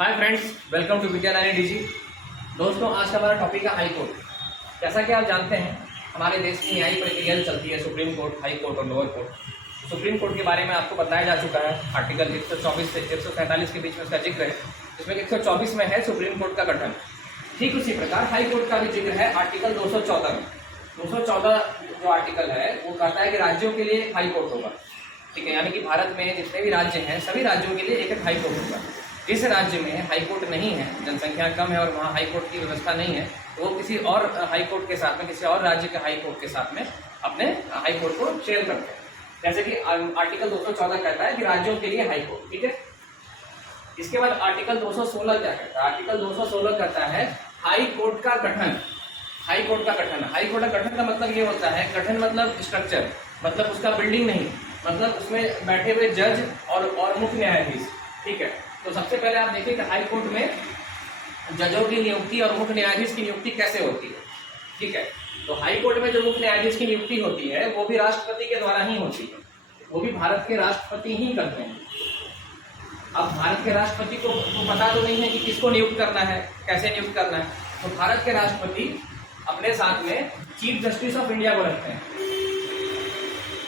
Hi friends, welcome to विद्यालय DG. दोस्तों, आज का हमारा टॉपिक है हाई कोर्ट। जैसा कि आप जानते हैं, हमारे देश की न्यायिक प्रक्रिया चलती है सुप्रीम कोर्ट, हाई कोर्ट और लोअर कोर्ट। सुप्रीम कोर्ट के बारे में आपको बताया जा चुका है। आर्टिकल 124 से 147 के बीच में उसका जिक्र है, जिसमें 124 में है सुप्रीम कोर्ट का गठन। ठीक उसी प्रकार हाई कोर्ट का भी जिक्र है आर्टिकल 214 में। 214 जो आर्टिकल है वो कहता है कि राज्यों के लिए हाई कोर्ट होगा। ठीक है, यानी कि भारत में जितने भी राज्य हैं सभी राज्यों के लिए एक एक हाई कोर्ट होगा। जिस राज्य में हाई कोर्ट नहीं है, जनसंख्या कम है और वहाँ हाई कोर्ट की व्यवस्था नहीं है, तो वो किसी और हाई कोर्ट के साथ में, किसी और राज्य के हाई कोर्ट के साथ में अपने हाई कोर्ट को शेयर करते हैं। जैसे कि आर्टिकल 214 कहता है कि राज्यों के लिए हाई कोर्ट। ठीक है, इसके बाद आर्टिकल 216 क्या कहता है? आर्टिकल 216 कहता है हाई कोर्ट का गठन। हाई कोर्ट का गठन, हाई कोर्ट का गठन का मतलब ये होता है, गठन मतलब स्ट्रक्चर, मतलब उसका बिल्डिंग नहीं, मतलब उसमें बैठे हुए जज और मुख्य न्यायाधीश। ठीक है, तो सबसे पहले आप देखिए कि हाई कोर्ट में जजों की नियुक्ति और मुख्य न्यायाधीश की नियुक्ति कैसे होती है। ठीक है, तो हाई कोर्ट में जो मुख्य न्यायाधीश की नियुक्ति होती है वो भी राष्ट्रपति के द्वारा ही होती है, वो भी भारत के राष्ट्रपति ही करते हैं। अब भारत के राष्ट्रपति को पता तो नहीं है कि किसको नियुक्त करना है, कैसे नियुक्त करना है, तो भारत के राष्ट्रपति अपने साथ में चीफ जस्टिस ऑफ इंडिया को रखते हैं।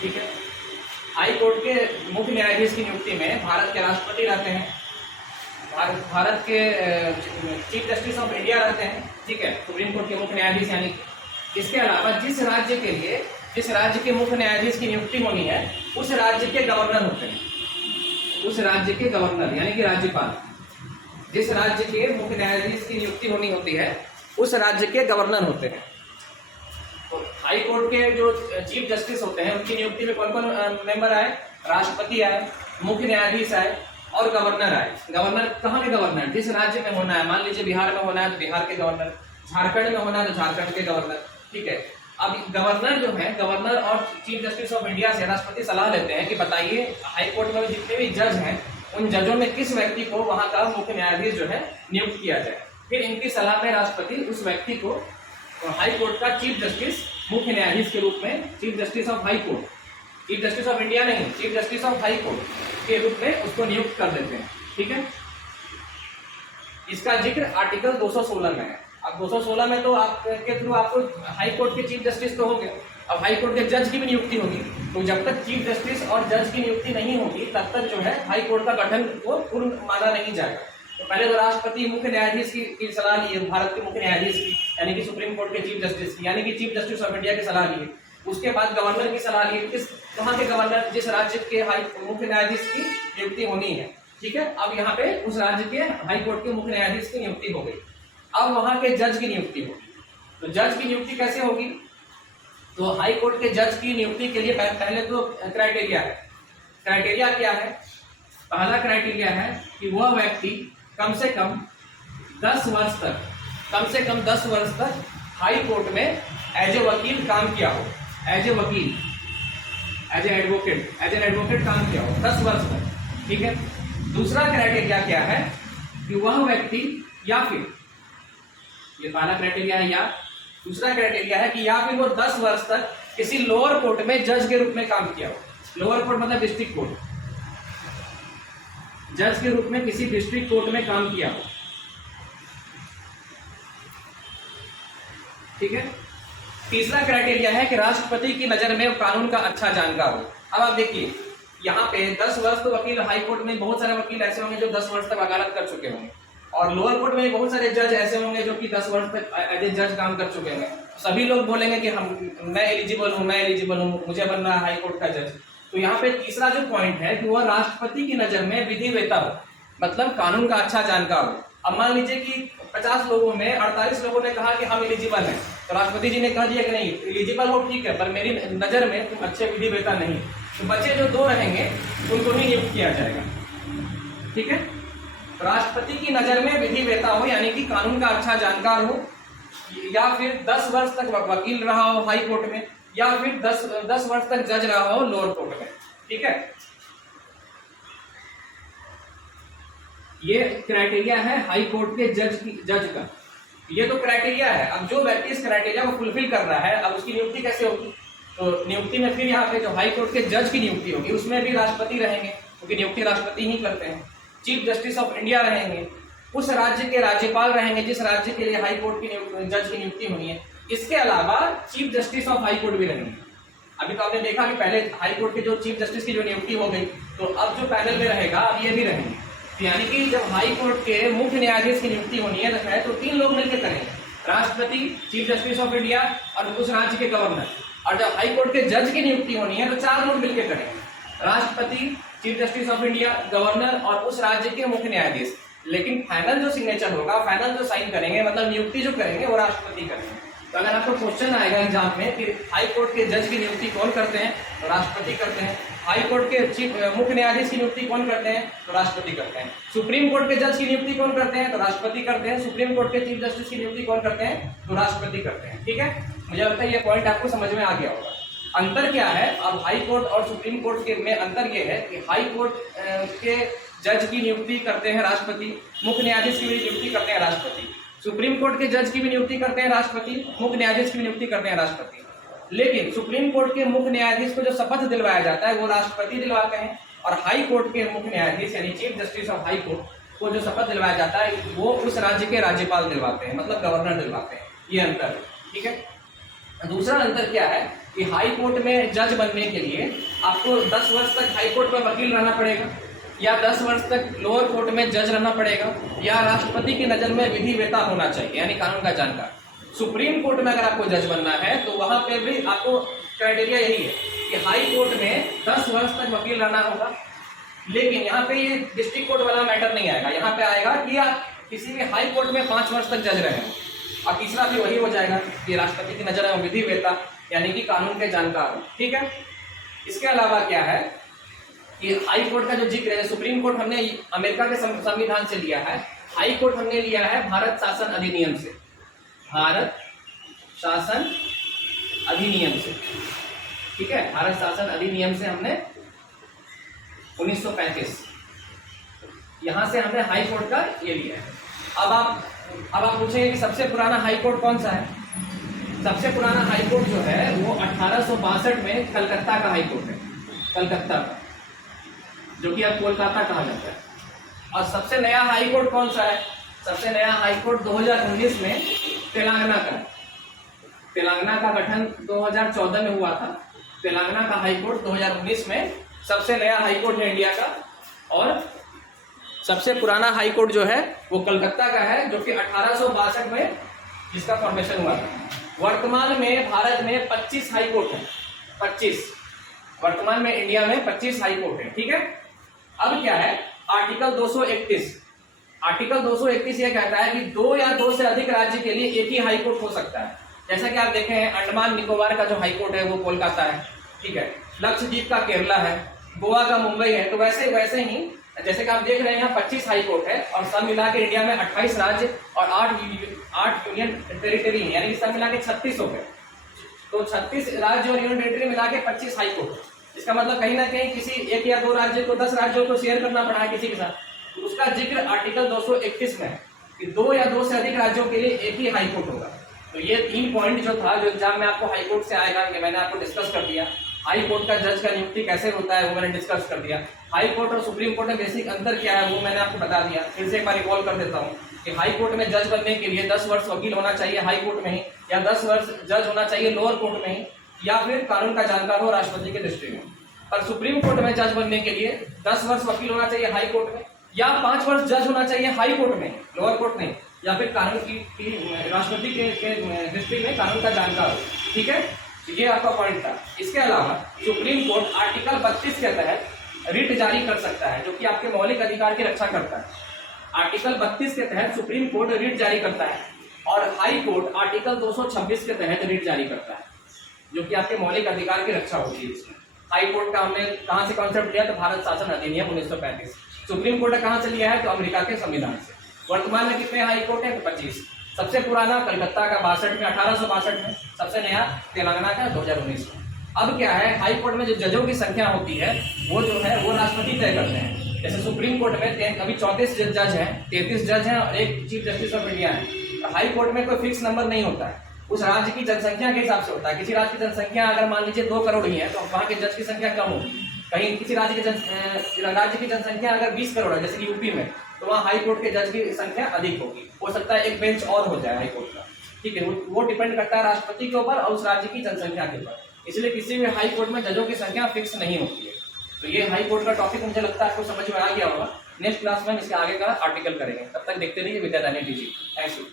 ठीक है, हाई कोर्ट के मुख्य न्यायाधीश की नियुक्ति में भारत के राष्ट्रपति रहते हैं, भारत के चीफ जस्टिस ऑफ इंडिया रहते हैं। ठीक है, सुप्रीम कोर्ट के मुख्य न्यायाधीश। यानी इसके अलावा जिस राज्य के लिए, जिस राज्य के मुख्य न्यायाधीश की नियुक्ति होनी है, उस राज्य के गवर्नर होते हैं। उस राज्य के गवर्नर यानी कि राज्यपाल। जिस राज्य के मुख्य न्यायाधीश की नियुक्ति होनी होती है उस राज्य के गवर्नर होते हैं। तो हाई कोर्ट के जो चीफ जस्टिस होते हैं उनकी नियुक्ति में कौन कौन मेंबर आए? राष्ट्रपति आए, मुख्य न्यायाधीश आए और गवर्नर आए। गवर्नर कहाँ के गवर्नर? जिस राज्य में होना है, मान लीजिए बिहार में होना है तो बिहार के गवर्नर, झारखंड में होना है तो झारखंड के गवर्नर। ठीक है, अब गवर्नर जो है, गवर्नर और चीफ जस्टिस ऑफ इंडिया से राष्ट्रपति सलाह लेते हैं कि बताइए हाई कोर्ट में जितने भी जज हैं उन जजों में किस व्यक्ति को वहां का मुख्य न्यायाधीश जो है नियुक्त किया जाए। फिर इनकी सलाह में राष्ट्रपति उस व्यक्ति को हाई कोर्ट का चीफ जस्टिस, मुख्य न्यायाधीश के रूप में, chief justice of high court, chief justice of India नहीं, chief justice of high court के रूप में उसको नियुक्त कर देते हैं। ठीक है, इसका जिक्र आर्टिकल 216 में है। अब 216 में तो आपके थ्रू आपको हाई कोर्ट के चीफ जस्टिस तो हो गए, अब हाई कोर्ट के जज की भी नियुक्ति होगी। तो जब तक चीफ जस्टिस और जज की नियुक्ति नहीं होगी तब तक जो है हाई कोर्ट का गठन को पूर्ण माना नहीं जाएगा। तो पहले तो राष्ट्रपति मुख्य न्यायाधीश की सलाह लिए, भारत के मुख्य न्यायाधीश की, यानी कि सुप्रीम कोर्ट के चीफ जस्टिस की, यानी कि चीफ जस्टिस ऑफ इंडिया की सलाह लिए। उसके बाद गवर्नर की सलाह लिए, किस कहाँ के गवर्नर, जिस राज्य के मुख्य न्यायाधीश की नियुक्ति होनी है। ठीक है, अब यहाँ पे उस राज्य के हाई कोर्ट के मुख्य न्यायाधीश की नियुक्ति हो गई। अब वहां के जज की नियुक्ति होगी। तो जज की नियुक्ति कैसे होगी? तो हाई कोर्ट के जज की नियुक्ति के लिए पहले तो क्राइटेरिया है। क्राइटेरिया क्या है? पहला क्राइटेरिया है कि वह व्यक्ति कम से कम 10 वर्ष तक, कम से कम 10 वर्ष तक हाई कोर्ट में एज ए वकील काम किया हो, एज ए वकील, एज ए एडवोकेट काम किया हो 10 वर्ष तक। ठीक है, दूसरा क्राइटेरिया क्या है कि वह व्यक्ति, या फिर ये पहला क्राइटेरिया है, या दूसरा क्राइटेरिया है कि या फिर वो 10 वर्ष तक किसी लोअर कोर्ट में जज के रूप में काम किया हो। लोअर कोर्ट मतलब डिस्ट्रिक्ट कोर्ट, जज के रूप में किसी डिस्ट्रिक्ट कोर्ट में काम किया हो। ठीक है, तीसरा क्राइटेरिया है कि राष्ट्रपति की नजर में कानून का अच्छा जानकार हो। अब आप देखिए यहाँ पे 10 वर्ष तो वकील, हाई कोर्ट में बहुत सारे वकील ऐसे होंगे जो 10 वर्ष तक वकालत कर चुके होंगे, और लोअर कोर्ट में बहुत सारे जज ऐसे होंगे जो कि 10 वर्ष तक एज ए जज काम कर चुके हैं। सभी लोग बोलेंगे कि मैं एलिजिबल हूँ, मुझे बनना है हाई कोर्ट का जज। तो यहाँ पे तीसरा जो पॉइंट है कि वह राष्ट्रपति की नजर में विधिवेता हो, मतलब कानून का अच्छा जानकार हो। अब मान लीजिए कि 50 लोगों में 48 लोगों ने कहा कि हम एलिजिबल हैं, तो राष्ट्रपति जी ने कह दिया कि नहीं, एलिजिबल हो ठीक है, पर मेरी नजर में तुम अच्छे विधिवेता नहीं, तो बच्चे जो 2 रहेंगे उनको ही नियुक्त किया जाएगा। ठीक है, राष्ट्रपति की नजर में विधिवेता हो यानी कि कानून का अच्छा जानकार हो, या फिर 10 वर्ष तक वकील रहा हो हाई कोर्ट में, या फिर 10 वर्ष तक जज रहा हो लोअर कोर्ट में। ठीक है, ये क्राइटेरिया है हाई कोर्ट के जज का। ये तो क्राइटेरिया है। अब जो व्यक्ति इस क्राइटेरिया को फुलफिल कर रहा है, अब उसकी नियुक्ति कैसे होगी? तो नियुक्ति में फिर यहाँ पे जो हाई कोर्ट के जज की नियुक्ति होगी उसमें भी राष्ट्रपति रहेंगे, क्योंकि नियुक्ति राष्ट्रपति ही करते हैं। चीफ जस्टिस ऑफ इंडिया रहेंगे, उस राज्य के राज्यपाल रहेंगे जिस राज्य के लिए हाई कोर्ट की जज की नियुक्ति होनी है। इसके अलावा chief justice of high court भी रहेंगे। अभी तो आपने देखा कि पहले हाई कोर्ट के जो चीफ जस्टिस की जो नियुक्ति हो गई, तो अब जो पैनल में रहेगा अब ये भी रहेंगे। तो यानी कि जब हाई कोर्ट के मुख्य न्यायाधीश की नियुक्ति होनी है तो 3 लोग मिलकर करेंगे, राष्ट्रपति, चीफ जस्टिस ऑफ इंडिया और उस राज्य के गवर्नर। और जब हाई कोर्ट के जज की नियुक्ति होनी है तो 4 लोग मिलकर करेंगे, राष्ट्रपति, chief justice of India, governor और उस राज्य के मुख्य न्यायाधीश। लेकिन फाइनल जो सिग्नेचर होगा, फाइनल जो साइन करेंगे, मतलब नियुक्ति जो करेंगे, वो राष्ट्रपति करेंगे। तो अगर आपको क्वेश्चन आएगा एग्जाम में कि हाई कोर्ट के जज की नियुक्ति कौन करते हैं, तो राष्ट्रपति करते हैं। हाई कोर्ट के मुख्य न्यायाधीश की नियुक्ति कौन करते हैं, तो राष्ट्रपति करते हैं। सुप्रीम कोर्ट के जज की नियुक्ति कौन करते हैं, तो राष्ट्रपति करते हैं। सुप्रीम कोर्ट के चीफ जस्टिस की नियुक्ति कौन करते हैं, तो राष्ट्रपति करते हैं। ठीक है, मुझे लगता है ये पॉइंट आपको समझ में आ गया होगा। अंतर क्या है अब हाई कोर्ट और सुप्रीम कोर्ट के में? अंतर ये है कि हाई कोर्ट के जज की नियुक्ति करते हैं राष्ट्रपति, मुख्य न्यायाधीश की भी नियुक्ति करते हैं राष्ट्रपति। सुप्रीम कोर्ट के जज की भी नियुक्ति करते हैं राष्ट्रपति, मुख्य न्यायाधीश की भी नियुक्ति करते हैं राष्ट्रपति। लेकिन सुप्रीम कोर्ट के मुख्य न्यायाधीश को जो शपथ दिलवाया जाता है वो राष्ट्रपति दिलवाते हैं, और हाई कोर्ट के मुख्य न्यायाधीश यानी chief justice of high court को जो शपथ दिलवाया जाता है वो उस राज्य के राज्यपाल दिलवाते हैं, मतलब गवर्नर दिलवाते हैं। ये अंतर है। ठीक है, दूसरा अंतर क्या है कि हाई कोर्ट में जज बनने के लिए आपको 10 वर्ष तक हाई कोर्ट में वकील रहना पड़ेगा, या 10 वर्ष तक लोअर कोर्ट में जज रहना पड़ेगा, या राष्ट्रपति की नजर में विधि वेता होना चाहिए यानी कानून का जानकार। सुप्रीम कोर्ट में अगर आपको जज बनना है तो वहां पे भी आपको क्राइटेरिया यही है कि हाई कोर्ट में 10 वर्ष तक वकील रहना होगा। लेकिन यहाँ पे ये डिस्ट्रिक्ट कोर्ट वाला मैटर नहीं आएगा, यहाँ पे आएगा कि आप किसी भी हाई कोर्ट में 5 वर्ष तक जज रहे हो। और तीसरा भी वही हो जाएगा कि राष्ट्रपति की नजर में विधि वेता यानी कि कानून के जानकार हो। ठीक है, इसके अलावा क्या है कि हाई कोर्ट का जो जिक्र है, सुप्रीम कोर्ट हमने अमेरिका के संविधान से लिया है, हाई कोर्ट हमने लिया है भारत शासन अधिनियम से, भारत शासन अधिनियम से। ठीक है, भारत शासन अधिनियम से हमने 1935 यहां से हमने हाई कोर्ट का ये लिया है। अब आप पूछेंगे कि सबसे पुराना हाई कोर्ट कौन सा है? सबसे पुराना हाई कोर्ट जो है वो 1862 में कलकत्ता का हाई कोर्ट है, कलकत्ता का, जो कि अब कोलकाता कहा जाता है। और सबसे नया हाई कोर्ट कौन सा है? सबसे नया हाई कोर्ट 2019 में तेलंगाना का है। तेलंगाना का गठन 2014 में हुआ था। तेलंगाना का हाई कोर्ट 2019 में सबसे नया हाई कोर्ट है इंडिया का। और सबसे पुराना हाई कोर्ट जो है वो कलकत्ता का है, जो कि 1862 में इसका फॉर्मेशन हुआ था। वर्तमान में भारत में 25 हाई कोर्ट है, 25। वर्तमान में इंडिया में 25 हाई कोर्ट है। ठीक है, अब क्या है आर्टिकल 231। आर्टिकल 231 ये कहता है कि 2 या 2 से अधिक राज्य के लिए एक ही हाई कोर्ट हो सकता है। जैसा कि आप देखें हैं अंडमान निकोबार का जो हाई कोर्ट है वो कोलकाता है। ठीक है, लक्षद्वीप का केरला है, गोवा का मुंबई है। तो वैसे ही जैसे कि आप देख रहे हैं यहाँ 25 हाई कोर्ट है, और सब मिला के इंडिया में 28 राज्य और 8 यूनियन टेरिटरी है, यानी सब मिला के 36 हो गए। तो 36 राज्य और यूनियन टेरिटरी मिला के 25 हाई कोर्ट। इसका मतलब कहीं ना कहीं किसी 1 या 2 राज्य को 10 राज्यों को शेयर करना पड़ा है किसी के साथ। तो उसका जिक्र आर्टिकल 231 में है कि 2 या 2 से अधिक राज्यों के लिए एक ही हाई कोर्ट होगा। तो ये 3 पॉइंट जो था, जो एग्जाम में आपको हाई कोर्ट से आएगा, ये मैंने आपको डिस्कस कर दिया। हाई कोर्ट का जज का नियुक्ति कैसे होता है वो मैंने डिस्कस कर दिया। हाई कोर्ट और सुप्रीम कोर्ट में बेसिक अंतर क्या है वो मैंने आपको बता दिया। फिर से एक बार रिकॉल कर देता हूँ कि हाई कोर्ट में जज बनने के लिए 10 वर्ष वकील होना चाहिए हाई कोर्ट में ही, या 10 वर्ष जज होना चाहिए लोअर कोर्ट में ही, या फिर कानून का जानकार हो राष्ट्रपति के दृष्टि में। और सुप्रीम कोर्ट में जज बनने के लिए 10 वर्ष वकील होना चाहिए हाई कोर्ट में, या 5 वर्ष जज होना चाहिए हाई कोर्ट में, लोअर कोर्ट में, या फिर कानून की राष्ट्रपति के दृष्टि में कानून का जानकार हो। ठीक है, ये आपका पॉइंट था। इसके अलावा सुप्रीम कोर्ट आर्टिकल 32 के तहत रिट जारी कर सकता है, जो कि आपके मौलिक अधिकार की रक्षा करता है। आर्टिकल 32 के तहत सुप्रीम कोर्ट रिट जारी करता है, और हाई कोर्ट आर्टिकल 226 के तहत रिट जारी करता है, जो कि आपके मौलिक अधिकार की रक्षा होती है इसमें। हाई कोर्ट का हमने कहां से कॉन्सेप्ट लिया? तो भारत शासन अधिनियम 1935। सुप्रीम कोर्ट कहां से लिया है? तो अमेरिका के संविधान से। वर्तमान में कितने हाई कोर्ट है? तो 25। सबसे पुराना कलकत्ता का 62 में, 1862 में। सबसे नया तेलंगाना का 2019 में। अब क्या है, हाई कोर्ट में जो जजों की संख्या होती है वो जो है वो राष्ट्रपति तय करते हैं। जैसे सुप्रीम कोर्ट में अभी 34 जज हैं, 33 जज हैं और 1 चीफ जस्टिस ऑफ इंडिया है। हाई कोर्ट में कोई फिक्स नंबर नहीं होता है, उस राज्य की जनसंख्या के हिसाब से होता है। किसी राज्य की जनसंख्या अगर मान लीजिए 2 करोड़ ही है तो वहाँ के जज की संख्या कम होगी। कहीं किसी राज्य की जनसंख्या अगर 20 करोड़ है, जैसे कि यूपी में, तो वहाँ हाई कोर्ट के जज की संख्या अधिक होगी, हो सकता है एक बेंच और हो जाए हाई कोर्ट का, ठीक है। वो डिपेंड करता है राष्ट्रपति के ऊपर और उस राज्य की जनसंख्या के ऊपर, इसलिए किसी भी हाई कोर्ट में जजों की संख्या फिक्स नहीं होती है। तो ये हाई कोर्ट का टॉपिक मुझे लगता है आपको समझ में आ गया होगा। नेक्स्ट क्लास में इसके आगे का आर्टिकल करेंगे, तब तक देखते रहिए विद्यादानी डीजी। Thank you.